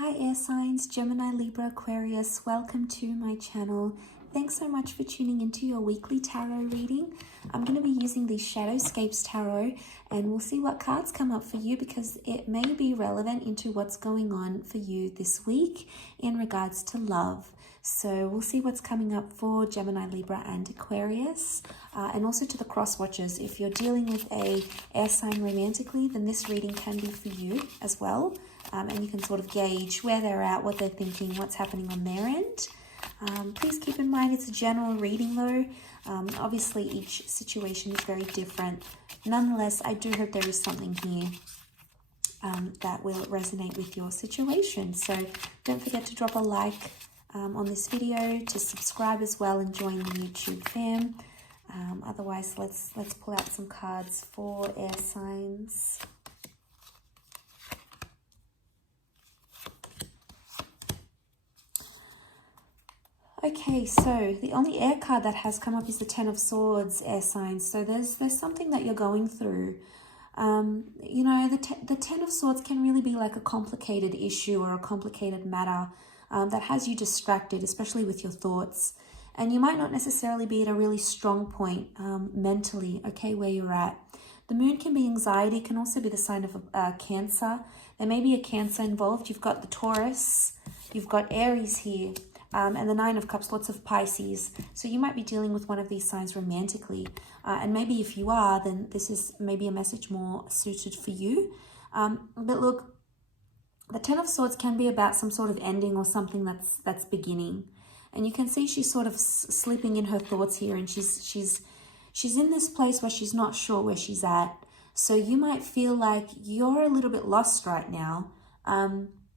Hi air signs, Gemini, Libra, Aquarius, welcome to my channel. Thanks so much for tuning into your weekly tarot reading. I'm going to be using the Shadowscapes Tarot and we'll see what cards come up for you because it may be relevant into what's going on for you this week in regards to love. So we'll see what's coming up for Gemini, Libra and Aquarius, and also to the cross watchers. If you're dealing with a air sign romantically, then this reading can be for you as well. And you can sort of gauge where they're at, what they're thinking, what's happening on their end. Please keep in mind it's a general reading though. Obviously each situation is very different. Nonetheless, I do hope there is something here that will resonate with your situation. So don't forget to drop a like on this video, to subscribe as well and join the YouTube fam. Otherwise, let's pull out some cards for air signs. Okay, so the only air card that has come up is the Ten of Swords, air signs. So there's something that you're going through. You know, the Ten of Swords can really be like a complicated issue or a complicated matter that has you distracted, especially with your thoughts. And you might not necessarily be at a really strong point mentally, okay, where you're at. The moon can be anxiety, can also be the sign of Cancer. There may be a Cancer involved. You've got the Taurus, you've got Aries here. And the Nine of Cups, lots of Pisces. So you might be dealing with one of these signs romantically. And maybe if you are, then this is maybe a message more suited for you. But look, the Ten of Swords can be about some sort of ending or something that's beginning. And you can see she's sort of slipping in her thoughts here. And she's in this place where she's not sure where she's at. So you might feel like you're a little bit lost right now.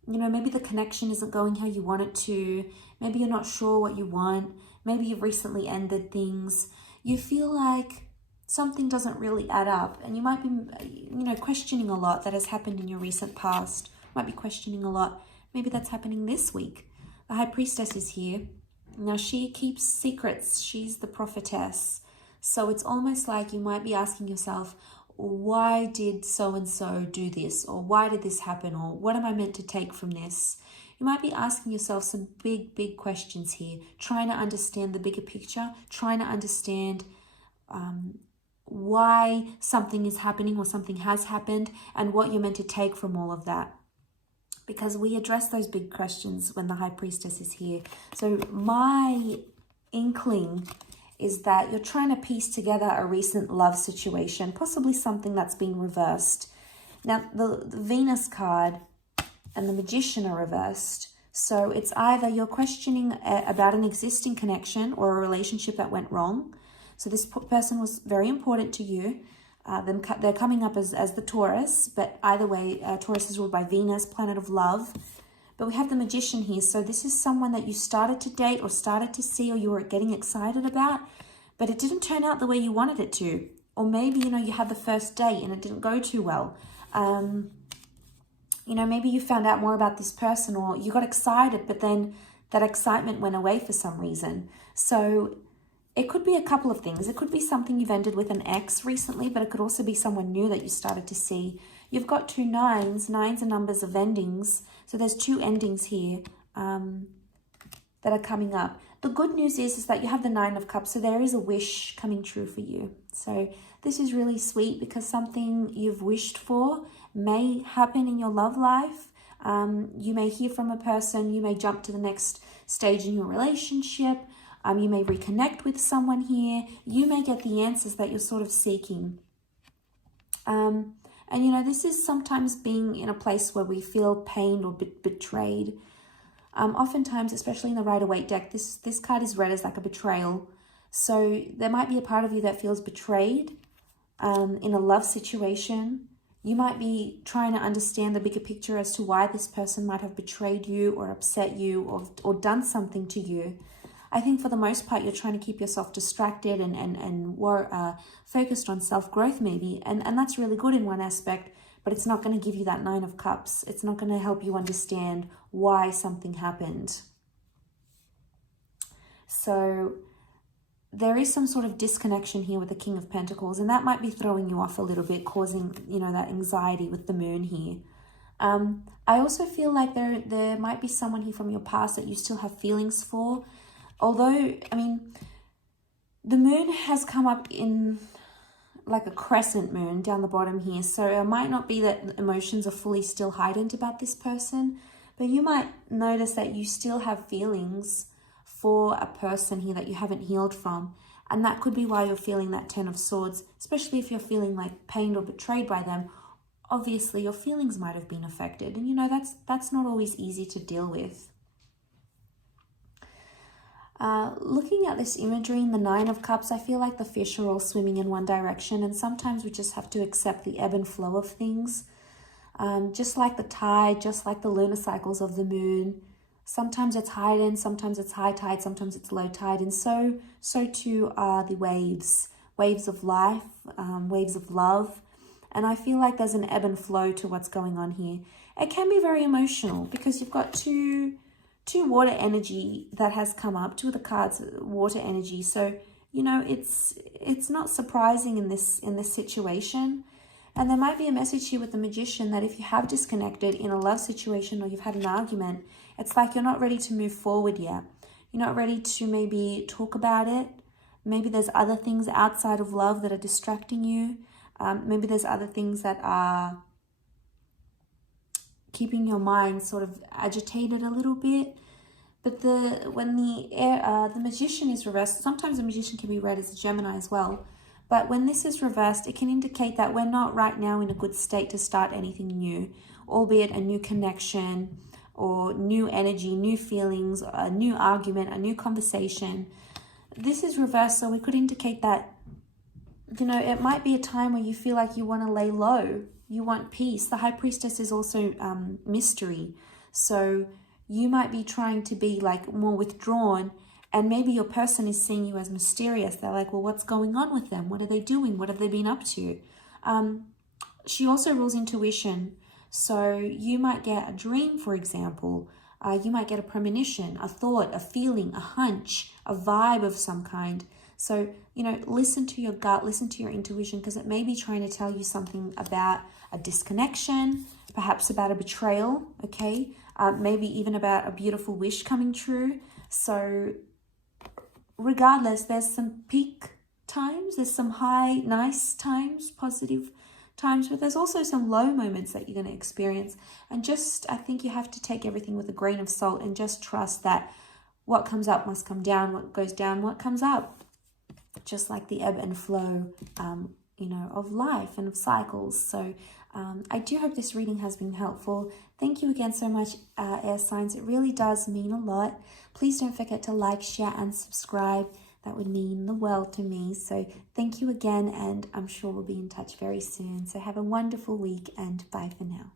You know, maybe the connection isn't going how you want it to. Maybe you're not sure what you want. Maybe you've recently ended things. You feel like something doesn't really add up. And you might be, you know, questioning a lot that has happened in your recent past. Might be questioning a lot. Maybe that's happening this week. The High Priestess is here. Now, she keeps secrets. She's the prophetess. So it's almost like you might be asking yourself, why did so-and-so do this? Or why did this happen? Or what am I meant to take from this? You might be asking yourself some big questions here, trying to understand the bigger picture, trying to understand why something is happening or something has happened and what you're meant to take from all of that. Because we address those big questions when the High Priestess is here. So my inkling is that you're trying to piece together a recent love situation, possibly something that's been reversed. Now, the Venus card and the Magician are reversed. So it's either you're questioning about an existing connection or a relationship that went wrong. So this person was very important to you. They're coming up as the Taurus, but either way, Taurus is ruled by Venus, planet of love. But we have the Magician here. So this is someone that you started to date or started to see or you were getting excited about, but it didn't turn out the way you wanted it to. Or maybe, you know, you had the first date and it didn't go too well. You know, maybe you found out more about this person or you got excited, but then that excitement went away for some reason. So it could be a couple of things. It could be something you've ended with an ex recently, but it could also be someone new that you started to see. You've got two nines. Nines are numbers of endings. So there's two endings here that are coming up. The good news is that you have the Nine of Cups. So there is a wish coming true for you. So this is really sweet because something you've wished for may happen in your love life. You may hear from a person. You may jump to the next stage in your relationship. You may reconnect with someone here. You may get the answers that you're sort of seeking. And, you know, this is sometimes being in a place where we feel pained or betrayed. Oftentimes, especially in the Rider-Waite deck, this card is read as like a betrayal. So there might be a part of you that feels betrayed in a love situation. You might be trying to understand the bigger picture as to why this person might have betrayed you or upset you or done something to you. I think for the most part, you're trying to keep yourself distracted and focused on self-growth maybe. And that's really good in one aspect, but it's not going to give you that Nine of Cups. It's not going to help you understand why something happened. So there is some sort of disconnection here with the King of Pentacles, and that might be throwing you off a little bit, causing, you know, that anxiety with the moon here. I also feel like there might be someone here from your past that you still have feelings for. Although, I mean, the moon has come up in like a crescent moon down the bottom here. So it might not be that emotions are fully still heightened about this person, but you might notice that you still have feelings for a person here that you haven't healed from. And that could be why you're feeling that Ten of Swords, especially if you're feeling like pained or betrayed by them. Obviously, your feelings might have been affected. And, you know, that's not always easy to deal with. Looking at this imagery in the Nine of Cups, I feel like the fish are all swimming in one direction, and sometimes we just have to accept the ebb and flow of things. Just like the tide, just like the lunar cycles of the moon. Sometimes it's heightened, sometimes it's high tide, sometimes it's low tide, and so too are the waves. Waves of life, waves of love. And I feel like there's an ebb and flow to what's going on here. It can be very emotional because you've got two water energy that has come up, two of the cards, water energy. So, you know, it's not surprising in this situation. And there might be a message here with the Magician that if you have disconnected in a love situation or you've had an argument, it's like you're not ready to move forward yet. You're not ready to maybe talk about it. Maybe there's other things outside of love that are distracting you. Maybe there's other things that are keeping your mind sort of agitated a little bit. But when the Magician is reversed, sometimes the Magician can be read as a Gemini as well. But when this is reversed, it can indicate that we're not right now in a good state to start anything new, albeit a new connection or new energy, new feelings, a new argument, a new conversation. This is reversed, so we could indicate that, you know, it might be a time where you feel like you want to lay low. You want peace. The High Priestess is also mystery. So you might be trying to be like more withdrawn, and maybe your person is seeing you as mysterious. They're like, well, what's going on with them? What are they doing? What have they been up to? She also rules intuition. So you might get a dream, for example. You might get a premonition, a thought, a feeling, a hunch, a vibe of some kind. So, you know, listen to your gut, listen to your intuition, because it may be trying to tell you something about a disconnection, perhaps about a betrayal, okay? Maybe even about a beautiful wish coming true. So regardless, there's some peak times, there's some high, nice times, positive times, but there's also some low moments that you're going to experience. And just, I think you have to take everything with a grain of salt and just trust that what comes up must come down, what goes down, what comes up. Just like the ebb and flow, you know, of life and of cycles. So I do hope this reading has been helpful. Thank you again so much, air signs. It really does mean a lot. Please don't forget to like, share, and subscribe. That would mean the world to me. So thank you again, and I'm sure we'll be in touch very soon. So have a wonderful week, and bye for now.